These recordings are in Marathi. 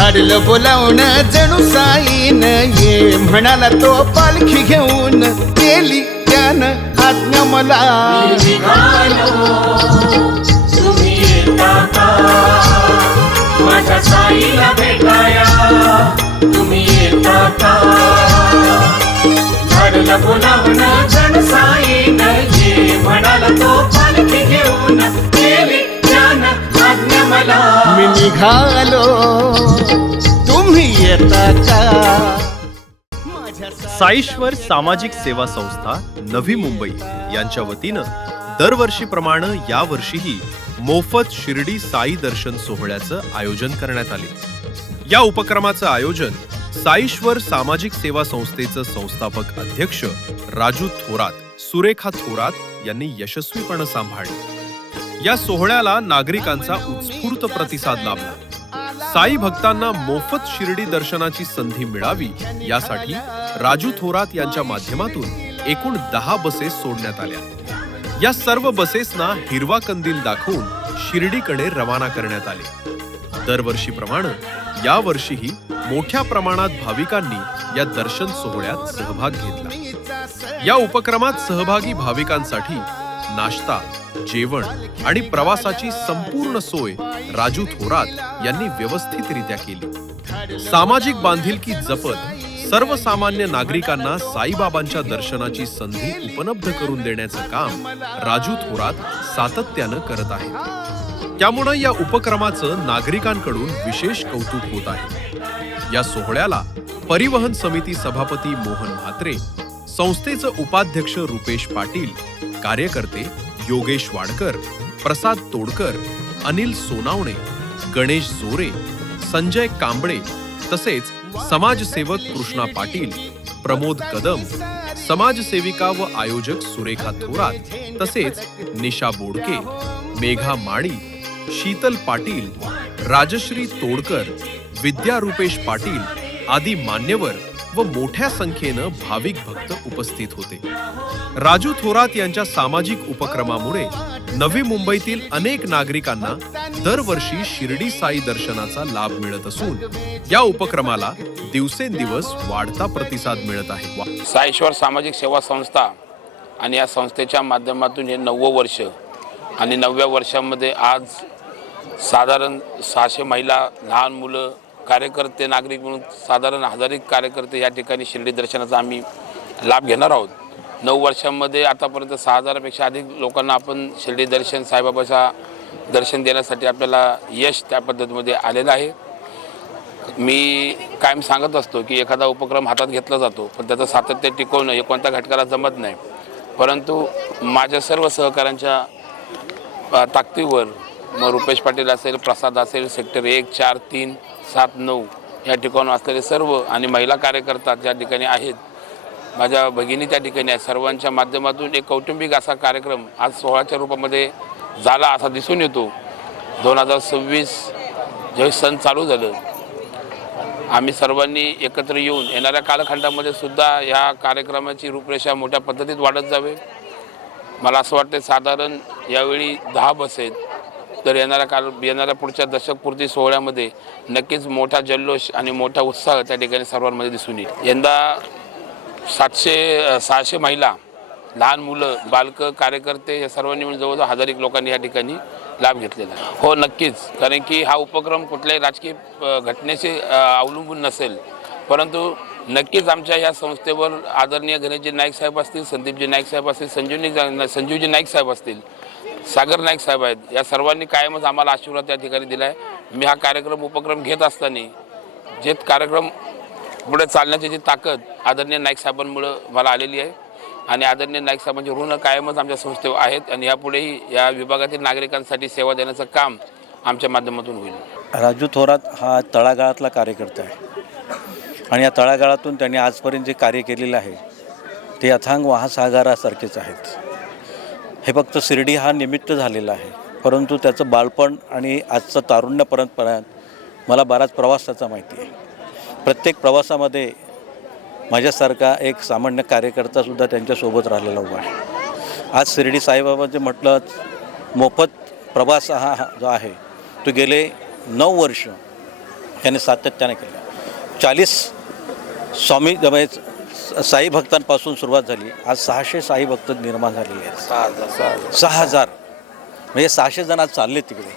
धाडलं बोलावणं जणू साईन ये. म्हणाला तो पालखी घेऊन केली त्यानं आज्ञा मला. तुम्ही येता का? माझ्या साईला भेटाया तुम्ही येता का? झाडला बोलावणं जण साई निघालो. तुम्ही येता का? साईश्वर सामाजिक सेवा संस्था नवी मुंबई यांच्या वतीनं दरवर्षीप्रमाणे यावर्षीही मोफत शिर्डी साई दर्शन सोहळ्याचं आयोजन करण्यात आले. या उपक्रमाचं आयोजन साईश्वर सामाजिक सेवा संस्थेचं संस्थापक अध्यक्ष राजू थोरात सुरेखा थोरात यांनी यशस्वीपणे सांभाळले. या सोहळ्याला नागरिकांचा उत्स्फूर्त प्रतिसाद लाभला. साई भक्तांना मोफत शिर्डी दर्शनाची संधी मिळावी यासाठी राजू थोरात यांच्या माध्यमातून एकूण दहा बसेस सोडण्यात आल्या. या सर्व बसेसना हिरवा कंदील दाखवून शिर्डीकडे रवाना करण्यात आले. दरवर्षीप्रमाणे यावर्षीही मोठ्या प्रमाणात भाविकांनी या दर्शन सोहळ्यात सहभाग घेतला. या उपक्रमात सहभागी भाविकांसाठी नाश्ता जेवण आणि प्रवासाची संपूर्ण सोय राजू थोरात यांनी व्यवस्थितरित्या केली. सामाजिक बांधिलकी जपत सर्वसामान्य नागरिकांना साईबाबांच्या दर्शनाची संधी उपलब्ध करून देण्याचं काम राजू थोरात सातत्यानं करत आहेत. त्यामुळे या उपक्रमाचं नागरिकांकडून विशेष कौतुक होत आहे. या सोहळ्याला परिवहन समिती सभापती मोहन म्हात्रे संस्थेचं उपाध्यक्ष रुपेश पाटील कार्यकर्ते योगेश वाडकर प्रसाद तोडकर अनिल सोनावणे गणेश जोरे संजय कांबळे तसेच समाजसेवक कृष्णा पाटील प्रमोद कदम समाजसेविका व आयोजक सुरेखा थोरात तसेच निशा बोडके मेघा माळी शीतल पाटील राजश्री तोडकर विद्या रुपेश पाटील आदी मान्यवर व मोठ्या संख्येनं भाविक भक्त उपस्थित होते. राजू थोरात यांच्या सामाजिक उपक्रमामुळे नवी मुंबईतील अनेक नागरिकांना दरवर्षी शिर्डी साई दर्शनाचा लाभ मिळत असून या उपक्रमाला दिवसेंदिवस वाढता प्रतिसाद मिळत आहे. साईश्वर सामाजिक सेवा संस्था आणि या संस्थेच्या माध्यमातून हे नववं वर्ष आणि नवव्या वर्षामध्ये आज साधारण सहाशे महिला लहान मुलं कार्यकर्ते नागरिक म्हणून साधारण हजारिक कार्यकर्ते या ठिकाणी शिर्डी दर्शनाचा आम्ही लाभ घेणार आहोत. नऊ वर्षांमध्ये आतापर्यंत सहा हजारापेक्षा अधिक लोकांना आपण शिर्डी दर्शन साईबाबाचा दर्शन देण्यासाठी आपल्याला यश त्या पद्धतीमध्ये आलेलं आहे. मी कायम सांगत असतो की एखादा उपक्रम हातात घेतला जातो पण त्याचं सातत्य टिकवणं हे कोणत्या घटकाला जमत नाही. परंतु माझ्या सर्व सहकाऱ्यांच्या ताकदीवर मग रुपेश पाटील असेल प्रसाद असेल सेक्टर एक चार तीन सात नऊ या ठिकाणी असलेले सर्व आणि महिला कार्यकर्ता ज्या ठिकाणी आहेत माझ्या भगिनी त्या ठिकाणी आहेत. सर्वांच्या माध्यमातून एक कौटुंबिक असा कार्यक्रम आज सोहळ्याच्या रूपामध्ये झाला असा दिसून येतो. दोन हजार सव्वीस ज्यावेळी सण चालू झालं आम्ही सर्वांनी एकत्र येऊन येणाऱ्या कालखंडामध्ये सुद्धा या कार्यक्रमाची रूपरेषा मोठ्या पद्धतीत वाढत जावे. मला असं वाटतं साधारण यावेळी दहा बस आहेत. तर येणाऱ्या काल येणाऱ्या पुढच्या दशकपूर्ती सोहळ्यामध्ये नक्कीच मोठा जल्लोष आणि मोठा उत्साह त्या ठिकाणी सर्वांमध्ये दिसून येईल. यंदा सातशे सहाशे महिला लहान मुलं बालकं कार्यकर्ते या सर्वांनी मिळून जवळजवळ हजारिक लोकांनी या ठिकाणी लाभ घेतलेला हो नक्कीच. कारण की हा उपक्रम कुठल्याही राजकीय घटनेशी अवलंबून नसेल. परंतु नक्कीच आमच्या या संस्थेवर आदरणीय गणेशजी नाईक साहेब असतील संदीपजी नाईक साहेब असतील संजीवनी संजीवजी नाईक साहेब असतील सागर नाईक साहेब आहेत. या सर्वांनी कायमच आम्हाला आशीर्वाद त्या ठिकाणी दिला आहे मी हा कार्यक्रम उपक्रम घेत असताना जे कार्यक्रम पुढे चालण्याची जी ताकद आदरणीय नाईक साहेबांमुळं मला आलेली आहे. आणि आदरणीय नाईक साहेबांचे ऋण कायमच आमच्या संस्थेवर आहेत आणि यापुढेही या विभागातील नागरिकांसाठी सेवा देण्याचं काम आमच्या माध्यमातून होईल. राजू थोरात हा तळागाळातला कार्यकर्ता आहे. आणि या तळागाळातून त्यांनी आजपर्यंत जे कार्य केलेलं आहे ते अथांग महासागरासारखेच आहेत. हे फक्त शिर्डी हा निमित्त झालेला आहे. परंतु त्याचं बालपण आणि आजचं तारुण्यापर्यंत मला बराच प्रवास त्याचा माहिती आहे. प्रत्येक प्रवासामध्ये माझ्यासारखा एक सामान्य कार्यकर्तासुद्धा त्यांच्यासोबत राहिलेला उभा आहे. आज शिर्डी साईबाबाचे म्हटलं मोफत प्रवास हा हा जो आहे तो गेले नऊ वर्ष त्याने सातत्याने केला. चाळीस स्वामी साई भक्तांपासून सुरुवात झाली. आज सहाशे साई भक्त निर्माण झालेले आहेत. सहा हजार. म्हणजे सहाशे जण आज चालले तिकडे.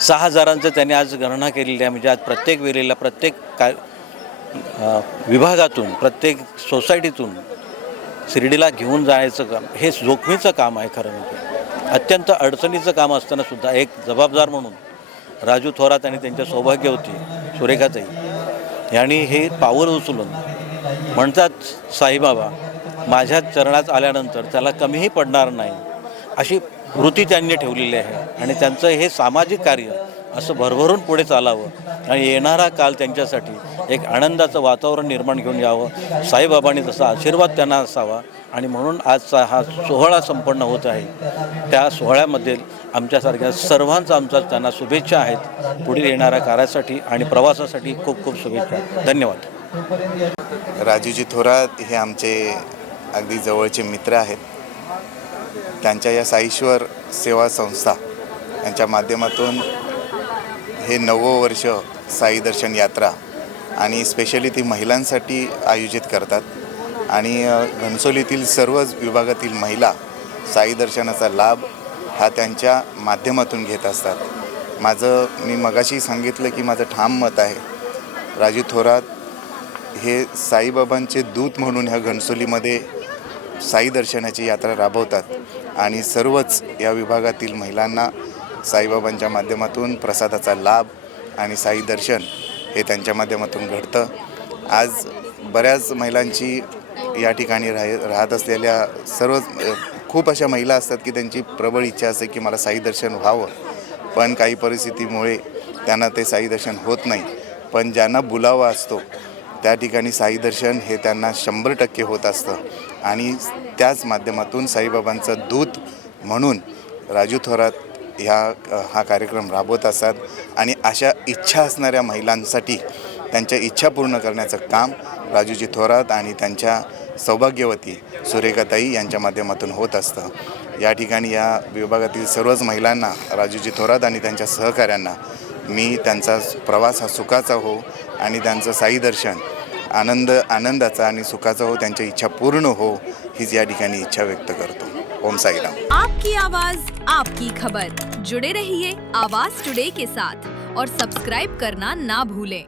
सहा हजारांचं त्यांनी आज गणना केलेली आहे. म्हणजे आज प्रत्येक वेळेला प्रत्येक काय विभागातून प्रत्येक सोसायटीतून शिर्डीला घेऊन जायचं काम हे जोखमीचं काम आहे खरं म्हणजे. अत्यंत अडचणीचं काम असताना सुद्धा एक जबाबदार म्हणून राजू थोरात आणि त्यांच्या सौभाग्यवती सुरेखाताई. यांनी हे पावर उचलून म्हणतात साईबाबा माझ्या चरणात आल्यानंतर त्याला कमीही पडणार नाही. अशी वृत्ती त्यांनी ठेवलेली आहे. आणि त्यांचं हे सामाजिक कार्य असं भरभरून पुढे चालावं आणि येणारा काल त्यांच्यासाठी एक आनंदाचं वातावरण निर्माण घेऊन यावं. साईबाबांनी तसा आशीर्वाद त्यांना असावा. आणि म्हणून आजचा हा सोहळा संपन्न होत आहे. त्या सोहळ्यामध्ये आमच्यासारख्या सर्वांचा आमचा त्यांना शुभेच्छा आहेत. पुढील येणाऱ्या कार्यासाठी आणि प्रवासासाठी खूप खूप शुभेच्छा. धन्यवाद. राजूजी थोरात हे आमचे अगदी जवळचे मित्र आहेत. त्यांच्या या साईश्वर सेवा संस्था यांच्या माध्यमातून हे नववं वर्ष साई दर्शन यात्रा आणि स्पेशली ती महिलांसाठी आयोजित करतात. आणि घनसोलीतील सर्वच विभागातील महिला साई दर्शनाचा लाभ हा त्यांच्या माध्यमातून घेत असतात. माझं मी मगाशी सांगितलं की माझं ठाम मत आहे. राजू थोरात हे साईबाबांचे दूत म्हणून ह्या घणसोलीमध्ये साई दर्शनाची यात्रा राबवतात. आणि सर्वच या विभागातील महिलांना साईबाबांच्या माध्यमातून प्रसादाचा लाभ आणि साई दर्शन हे त्यांच्या माध्यमातून घडतं. आज बऱ्याच महिलांची या ठिकाणी राह राहत असलेल्या सर्व खूप अशा महिला असतात की त्यांची प्रबळ इच्छा असते की मला साई दर्शन व्हावं. पण काही परिस्थितीमुळे त्यांना ते साई दर्शन होत नाही. पण ज्यांना बुलावा असतो त्या ठिकाणी साई दर्शन हे त्यांना शंभर टक्के होत असतं. आणि त्याच माध्यमातून साईबाबांचं दूत म्हणून राजू थोरात ह्या हा कार्यक्रम राबवत असतात. आणि अशा इच्छा असणाऱ्या महिलांसाठी त्यांच्या इच्छा पूर्ण करण्याचं काम राजूजी थोरात आणि त्यांच्या सौभाग्यवती सुरेखाताई यांच्या माध्यमातून होत असतं. या ठिकाणी या विभागातील सर्वच महिलांना राजूजी थोरात आणि त्यांच्या सहकाऱ्यांना मी त्यांचा प्रवास हा सुखाचा हो आणि त्यांचं साई दर्शन आनंद आनंदाचा आणि सुखाचा हो त्यांची इच्छा पूर्ण हो हीच या ठिकाणी इच्छा व्यक्त करतो. ओम साईराम. आपकी आवाज आपकी खबर. जुड़े रहिए आवाज टुडे के साथ और सब्सक्राइब करना ना भूलें।